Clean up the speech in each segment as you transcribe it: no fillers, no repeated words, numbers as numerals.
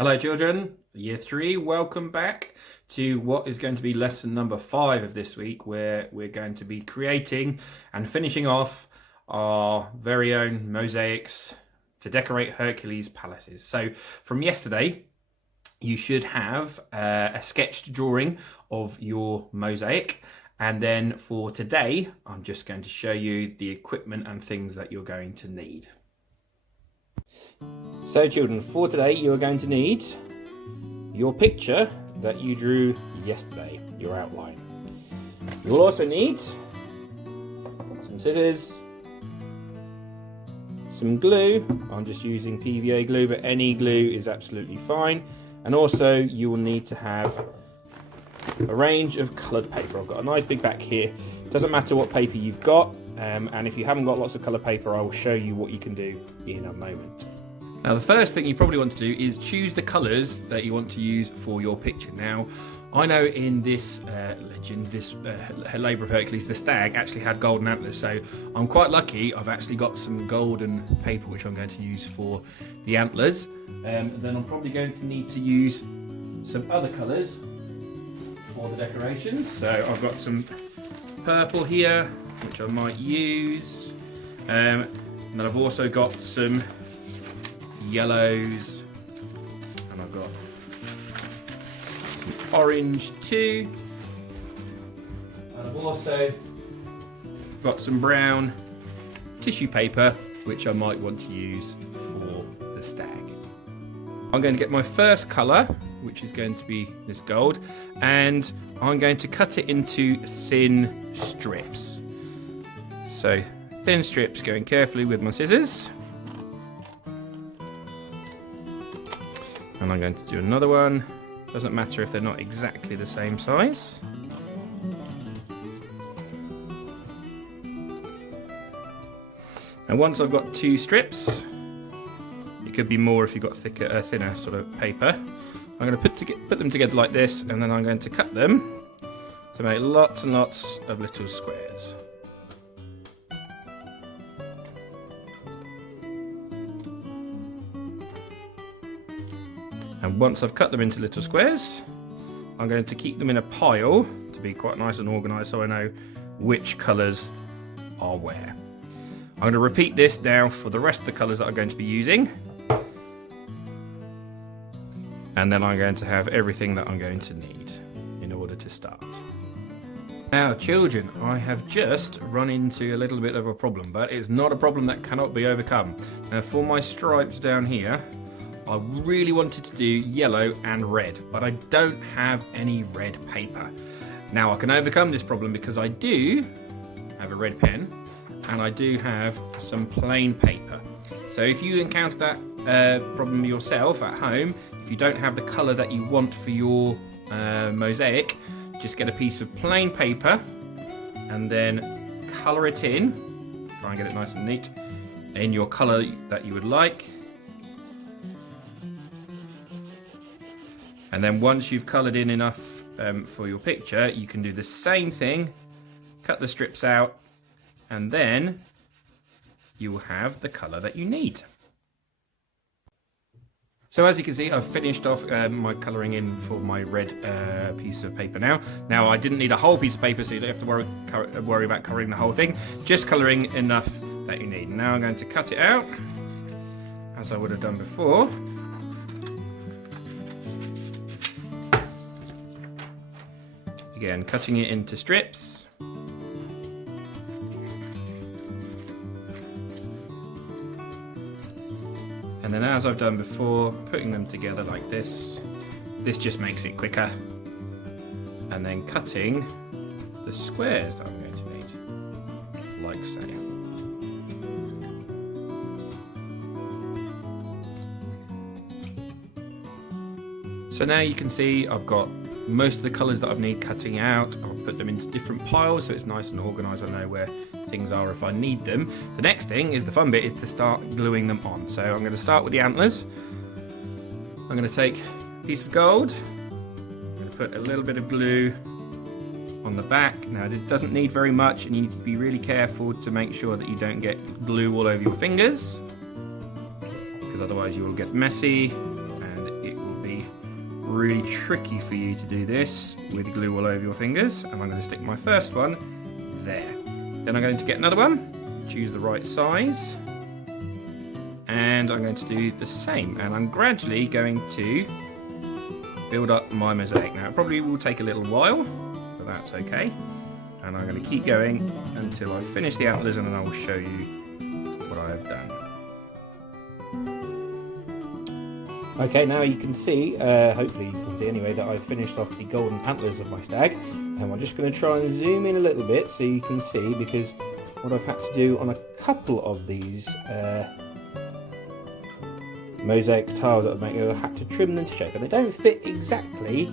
Hello children, Year 3, welcome back to what is going to be lesson number 5 of this week, where we're going to be creating and finishing off our very own mosaics to decorate Hercules' palaces. So from yesterday, you should have a sketched drawing of your mosaic, and then for today, I'm just going to show you the equipment and things that you're going to need. So children, for today you are going to need your picture that you drew yesterday, your outline. You will also need some scissors, some glue. I'm just using PVA glue, but any glue is absolutely fine. And also you will need to have a range of coloured paper. I've got a nice big back here. Doesn't matter what paper you've got, and if you haven't got lots of coloured paper, I will show you what you can do in a moment. Now the first thing you probably want to do is choose the colours that you want to use for your picture. Now I know in this legend, this Labour of Hercules, the stag actually had golden antlers, so I'm quite lucky. I've actually got some golden paper which I'm going to use for the antlers. Then I'm probably going to need to use some other colours for the decorations. So I've got some purple here which I might use, and then I've also got some yellows, and I've got some orange too, and I've also got some brown tissue paper which I might want to use for the stag. I'm going to get my first colour, which is going to be this gold, and I'm going to cut it into thin strips. So thin strips, going carefully with my scissors. And I'm going to do another one. Doesn't matter if they're not exactly the same size. And once I've got two strips, it could be more if you've got thicker, thinner sort of paper. I'm going to put them together like this, and then I'm going to cut them to make lots and lots of little squares. And once I've cut them into little squares, I'm going to keep them in a pile to be quite nice and organised, so I know which colours are where. I'm going to repeat this now for the rest of the colours that I'm going to be using. And then I'm going to have everything that I'm going to need in order to start. Now children, I have just run into a little bit of a problem, but it's not a problem that cannot be overcome. Now for my stripes down here, I really wanted to do yellow and red, but I don't have any red paper. Now I can overcome this problem because I do have a red pen and I do have some plain paper. So if you encounter that problem yourself at home, if you don't have the colour that you want for your mosaic, just get a piece of plain paper and then colour it in. Try and get it nice and neat in your colour that you would like. And then once you've coloured in enough for your picture, you can do the same thing, cut the strips out, and then you will have the colour that you need. So as you can see, I've finished off my colouring in for my red piece of paper now. Now I didn't need a whole piece of paper, so you don't have to worry about colouring the whole thing, just colouring enough that you need. Now I'm going to cut it out, as I would have done before. Again, cutting it into strips. And then as I've done before, putting them together like this. This just makes it quicker. And then cutting the squares that I'm going to need, like so. So now you can see I've got most of the colours that I need cutting out. I'll put them into different piles so it's nice and organised. I know where things are if I need them. The next thing is the fun bit, is to start gluing them on. So I'm going to start with the antlers. I'm going to take a piece of gold. I'm going to put a little bit of glue on the back. Now it doesn't need very much, and you need to be really careful to make sure that you don't get glue all over your fingers, because otherwise you will get messy and it will really tricky for you to do this with glue all over your fingers. And I'm going to stick my first one there. Then I'm going to get another one, choose the right size, and I'm going to do the same. And I'm gradually going to build up my mosaic. Now it probably will take a little while, but that's okay. And I'm going to keep going until I finish the antlers, and then I will show you what I have done. Okay, now you can see, hopefully you can see anyway, that I've finished off the golden antlers of my stag. And I'm just going to try and zoom in a little bit so you can see, because what I've had to do on a couple of these mosaic tiles that I've made, I had to trim them to shape, and they don't fit exactly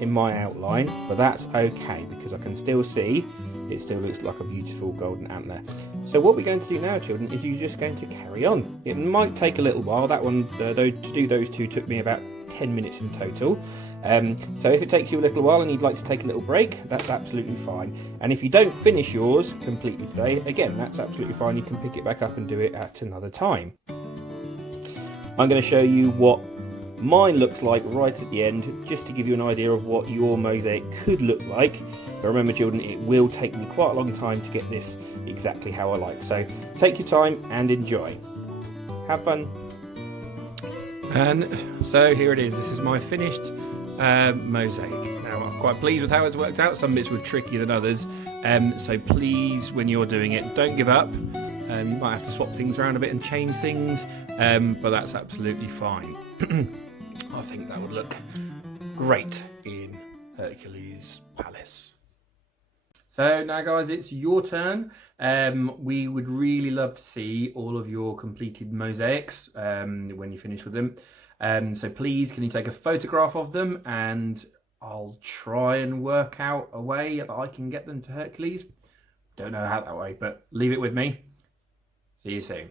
in my outline, but that's okay because I can still see it still looks like a beautiful golden antler. So what we're going to do now, children, is you're just going to carry on. It might take a little while. That one, to do those two, took me about 10 minutes in total. So if it takes you a little while and you'd like to take a little break, that's absolutely fine. And if you don't finish yours completely today, again, that's absolutely fine. You can pick it back up and do it at another time. I'm going to show you what mine looks like right at the end, just to give you an idea of what your mosaic could look like. But remember, children, it will take me quite a long time to get this exactly how I like. So take your time and enjoy. Have fun. And so here it is. This is my finished mosaic. Now I'm quite pleased with how it's worked out. Some bits were trickier than others. So please, when you're doing it, don't give up. You might have to swap things around a bit and change things, but that's absolutely fine. I think that would look great in Hercules Palace. So now, guys, it's your turn. We would really love to see all of your completed mosaics when you finish with them. So please, can you take a photograph of them, and I'll try and work out a way that I can get them to Hercules. Don't know how that way, but leave it with me. See you soon.